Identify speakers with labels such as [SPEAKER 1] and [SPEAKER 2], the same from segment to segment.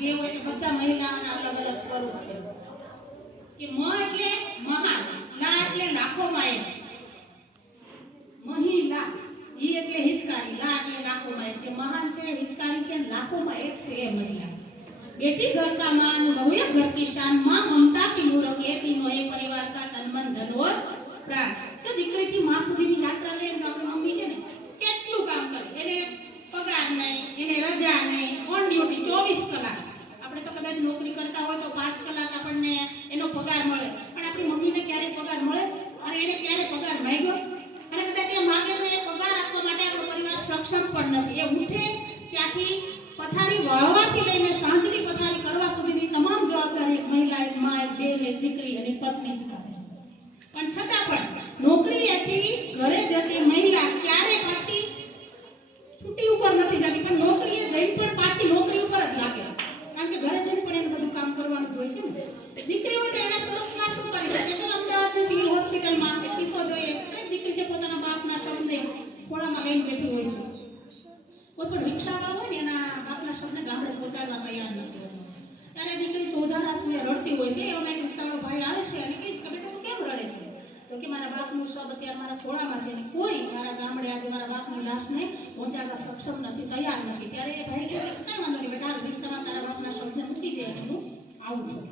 [SPEAKER 1] જે હોય તે બધા મહિનાઓના અલગ અલગ સ્વરૂપ છે. કે મ એટલે મહાન, ના એટલે નાખો માય. મહિલા, ઈ એટલે હિતકારી લા એટલે નાખો માય. જે મહાન છે, હિતકારી છે લાખો માં એક છે એ મહિલા. બેટી ઘરમાં માન બહુએ ઘરમાં મમતા કી મૂરખ, એ પણ નથી. એ ઉઠે ત્યાંથી પથારી વાળવાથી લઈને સાંજની પથારી કરવા સુધીની તમામ જવાબદારી એક મહિલા એક મા એક બેન દીકરી અને પત્ની સ્વીકારે પણ છતાં પણ નોકરીએથી ઘરે અત્યારે મારા ખોળામાં છે અને કોઈ મારા ગામડે આજે મારા બાપની લાશને પહોંચાડવા સક્ષમ નથી, તૈયાર નથી. ત્યારે એ ભાઈ કહે કાંઈ વાંધો નહીં બેટા રિક્ષામાં તારા બાપના શબ્દને મૂકી દે અને હું આવું છું.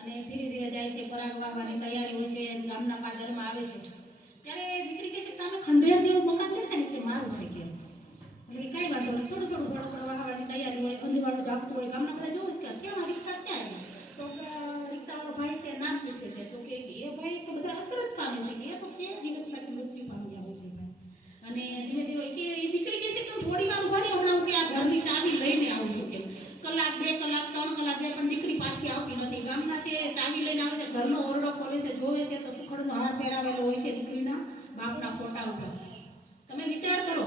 [SPEAKER 1] અને ધીરે ધીરે જાય છે, પરાગ વાવવાની તૈયારી હોય છે, ગામના પાદરમાં આવે છે. ત્યારે દીકરી કહે છે, સામે ખંડેર જેવું મકાન દેખાય ને કે એટલે કઈ વાંધો નહીં થોડું થોડું થોડું થોડું વાહવાની તૈયારી હોય અંજવાળું જાગતું હોય ગામના બધા જોવું છે કે કેમ આ રિક્ષા ક્યાં આવી તો પેલા રિક્ષાવાળો ભાઈ છે નામ પૂછે છે તો કે એ ભાઈ તો બધા અચરજ પામે છે કે એ તો કે દિવસમાંથી મૃત્યુ પામ્યા હોય છે ભાઈ અને ધીમે ધીમે કે એ દીકરી કહે છે કે થોડી વાર ઊભા રહી હમણાં હું કે આ ઘરની ચાવી લઈને આવું છું કે કલાક બે કલાક ત્રણ કલાક જાય પણ દીકરી પાછી આવતી નથી ગામના છે ચાવી લઈને આવે છે, ઘરનો ઓરડો ખોલે છે જોવે છે, તો સુખડનો હાર પહેરાવેલો હોય છે દીકરીના બાપના ફોટા ઉપર. તમે વિચાર કરો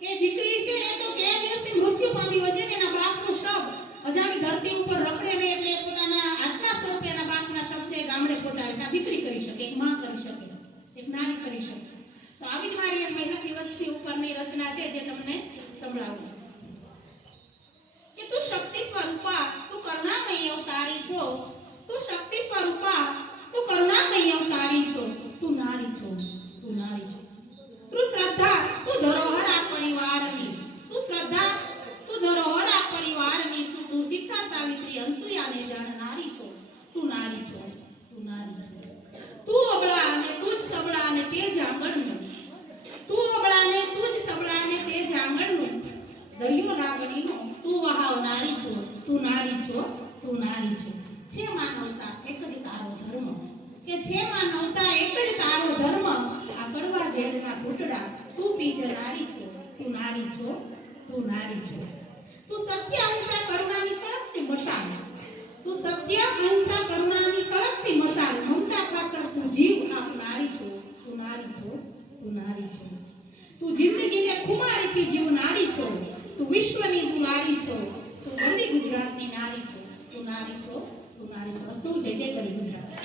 [SPEAKER 1] કે દીકરી છે એ તો કે દિવસથી મૃત્યુ પામી હોય છે કે એના બાપનું શબ અજાણી ધરતી ઉપર રખડે ને એટલે પોતાના આત્મા સ્વરૂપે એના બાપના શબ્દને ગામડે પહોંચાડે છે. આ દીકરી કરી શકે, એક માં કરી શકે, એક નારી કરી શકે. તો આવી જ મારી એક મહિલા દિવસથી ઉપરની રચના છે જે તમને સંભળાવું કે તું શક્તિ સ્વરૂપા તું કરુણામય અવતારી છો તું શક્તિ સ્વરૂપા તું કરુણામય અવતારી છો તું નારી છો તું નારી છો તું શ્રદ્ધા તું ધરોહર આ પરિવારની તું શ્રદ્ધા તું ધરોહર આ પરિવારની શું તું સીતા સાવિત્રી અંસુયાને જાણનારી છો તું નારી છો તું નારી છો તું અબળા અને તું જ સબળા અને તે જ આંગણનું તું અબળા ને તું જ સબળા ને તે જ આંગણનું દરિયો લાગણીનો, તું વહાવનારી છો, તું નારી છો, તું નારી છો. છે માનવતા એક જ તારો ધર્મ. કે છે માનવતા એક જ તારો ધર્મ. આ કડવા ઝેરના ઘૂંટડા, તું પીજનારી છો, તું નારી છો, તું નારી છો. તું સત્ય અહિંસા કરુણાની સળગતી મશાલ. તું સત્ય અહિંસા કરુણાની સળગતી મશાલ. મમતા ખાતર, તું જીવ આપનારી છો, તું નારી છો, તું નારી છો. તું જિંદગીને ખુમારીથી જીવનારી છો. તું વિશ્વની તું નારી છો, તું બધી ગુજરાતની નારી છો, તું નારી છો, તું નારી છો જે જય જય કરી ગુજરાત.